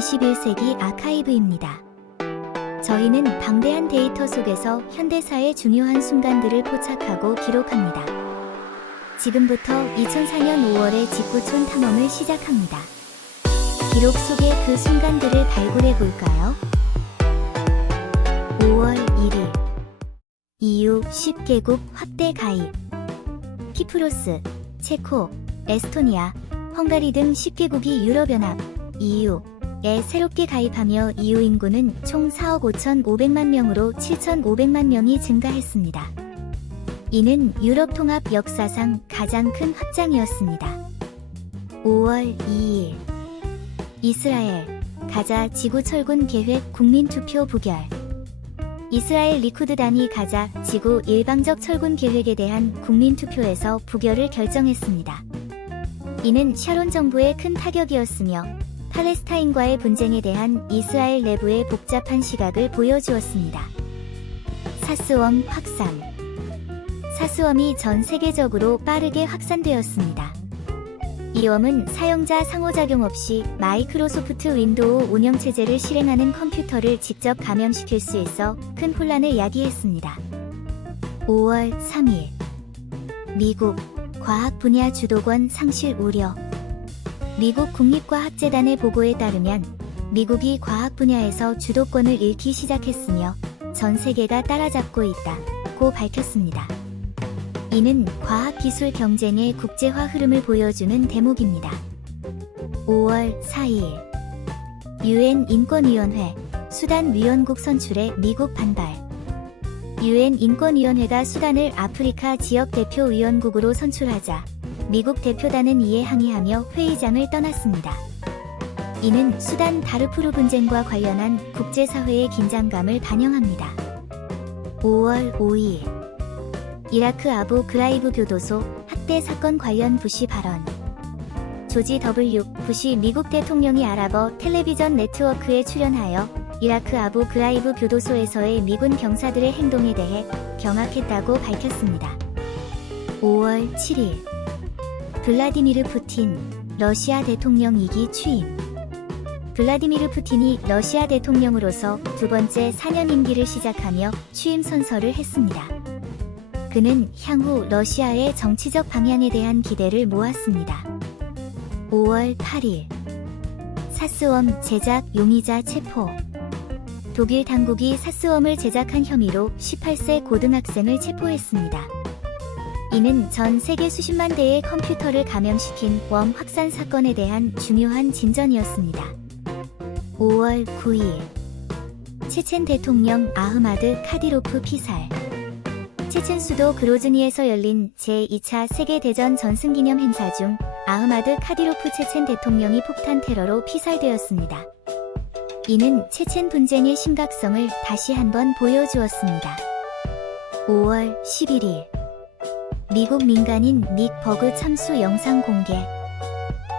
21세기 아카이브입니다. 저희는 방대한 데이터 속에서 현대사의 중요한 순간들을 포착하고 기록합니다. 지금부터 2004년 5월의 직구촌 탐험을 시작합니다. 기록 속의 그 순간들을 발굴해 볼까요? 5월 1일 EU 10개국 확대 가입. 키프로스, 체코, 에스토니아, 헝가리 등 10개국이 유럽연합 EU에 새롭게 가입하며 EU 인구는 총 4억 5,500만 명으로 7,500만 명이 증가했습니다. 이는 유럽 통합 역사상 가장 큰 확장이었습니다. 5월 2일 이스라엘, 가자 지구 철군 계획 국민투표 부결. 이스라엘 리쿠드당이 가자 지구 일방적 철군 계획에 대한 국민투표에서 부결을 결정했습니다. 이는 샤론 정부에 큰 타격이었으며 팔레스타인과의 분쟁에 대한 이스라엘 내부의 복잡한 시각을 보여주었습니다. 사스웜 확산. 사스웜이 전 세계적으로 빠르게 확산되었습니다. 이 웜은 사용자 상호작용 없이 마이크로소프트 윈도우 운영체제를 실행하는 컴퓨터를 직접 감염시킬 수 있어 큰 혼란을 야기했습니다. 5월 3일 미국 과학 분야 주도권 상실 우려. 미국 국립과학재단의 보고에 따르면 미국이 과학 분야에서 주도권을 잃기 시작했으며 전 세계가 따라잡고 있다고 밝혔습니다. 이는 과학기술 경쟁의 국제화 흐름을 보여주는 대목입니다. 5월 4일 UN 인권위원회 수단 위원국 선출에 미국 반발. UN 인권위원회가 수단을 아프리카 지역 대표 위원국으로 선출하자 미국 대표단은 이에 항의하며 회의장을 떠났습니다. 이는 수단 다르푸르 분쟁과 관련한 국제사회의 긴장감을 반영합니다. 5월 5일 이라크 아부 그라이브 교도소 학대 사건 관련 부시 발언. 조지 W. 부시 미국 대통령이 아랍어 텔레비전 네트워크에 출연하여 이라크 아부 그라이브 교도소에서의 미군 병사들의 행동에 대해 경악했다고 밝혔습니다. 5월 7일 블라디미르 푸틴 러시아 대통령 2기 취임. 블라디미르 푸틴이 러시아 대통령으로서 두 번째 4년 임기를 시작하며 취임 선서를 했습니다. 그는 향후 러시아의 정치적 방향에 대한 기대를 모았습니다. 5월 8일 사스웜 제작 용의자 체포. 독일 당국이 사스웜을 제작한 혐의로 18세 고등학생을 체포했습니다. 이는 전 세계 수십만 대의 컴퓨터를 감염시킨 웜 확산 사건에 대한 중요한 진전이었습니다. 5월 9일 체첸 대통령 아흐마드 카디로프 피살. 체첸 수도 그로즈니에서 열린 제2차 세계대전 전승기념 행사 중 아흐마드 카디로프 체첸 대통령이 폭탄 테러로 피살되었습니다. 이는 체첸 분쟁의 심각성을 다시 한번 보여주었습니다. 5월 11일 미국 민간인 닉 버그 참수 영상 공개.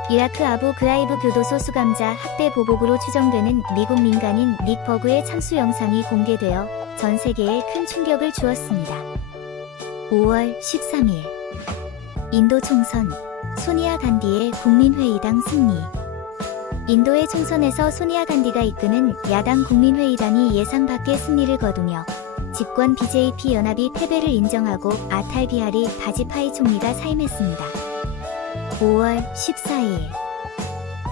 이라크 아부 그라이브 교도소 수감자 학대 보복으로 추정되는 미국 민간인 닉 버그의 참수 영상이 공개되어 전 세계에 큰 충격을 주었습니다. 5월 13일 인도 총선 소니아 간디의 국민회의당 승리. 인도의 총선에서 소니아 간디가 이끄는 야당 국민회의당이 예상 밖의 승리를 거두며 집권 BJP 연합이 패배를 인정하고 아탈 비하리 바지파이 총리가 사임했습니다. 5월 14일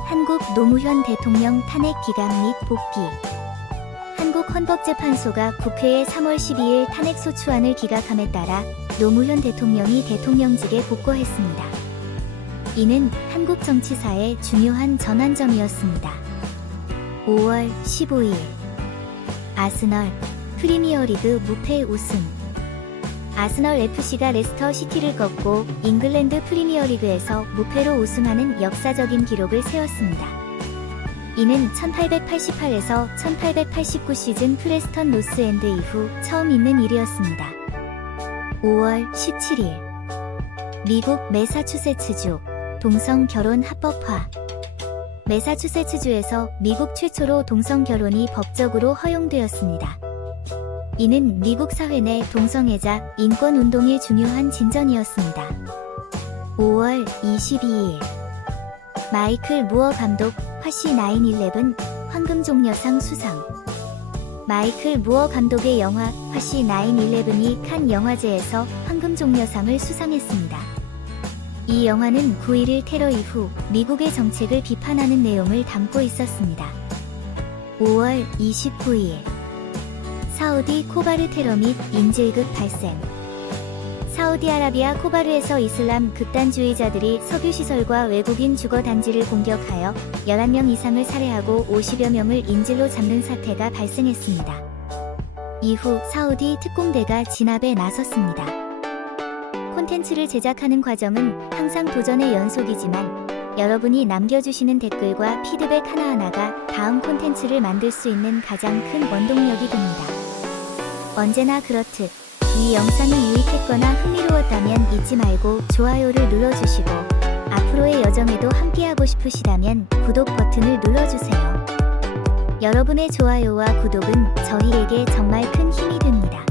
한국 노무현 대통령 탄핵 기각 및 복귀. 한국 헌법재판소가 국회의 3월 12일 탄핵소추안을 기각함에 따라 노무현 대통령이 대통령직에 복귀했습니다. 이는 한국 정치사의 중요한 전환점이었습니다. 5월 15일 아스널 프리미어리그 무패 우승. 아스널 FC가 레스터 시티를 꺾고 잉글랜드 프리미어리그에서 무패로 우승하는 역사적인 기록을 세웠습니다. 이는 1888에서 1889 시즌 프레스턴 노스엔드 이후 처음 있는 일이었습니다. 5월 17일 미국 매사추세츠주 동성 결혼 합법화. 매사추세츠주에서 미국 최초로 동성 결혼이 법적으로 허용되었습니다. 이는 미국 사회 내 동성애자 인권운동의 중요한 진전이었습니다. 5월 22일 마이클 무어 감독 화씨 9/11 황금종려상 수상. 마이클 무어 감독의 영화 화시 9/11이 칸 영화제에서 황금종려상을 수상했습니다. 이 영화는 9.11 테러 이후 미국의 정책을 비판하는 내용을 담고 있었습니다. 5월 29일 사우디 코바르 테러 및 인질극 발생. 사우디아라비아 코바르에서 이슬람 극단주의자들이 석유시설과 외국인 주거단지를 공격하여 11명 이상을 살해하고 50여 명을 인질로 잡는 사태가 발생했습니다. 이후 사우디 특공대가 진압에 나섰습니다. 콘텐츠를 제작하는 과정은 항상 도전의 연속이지만 여러분이 남겨주시는 댓글과 피드백 하나하나가 다음 콘텐츠를 만들 수 있는 가장 큰 원동력이 됩니다. 언제나 그렇듯 이 영상이 유익했거나 흥미로웠다면 잊지 말고 좋아요를 눌러주시고 앞으로의 여정에도 함께하고 싶으시다면 구독 버튼을 눌러주세요. 여러분의 좋아요와 구독은 저희에게 정말 큰 힘이 됩니다.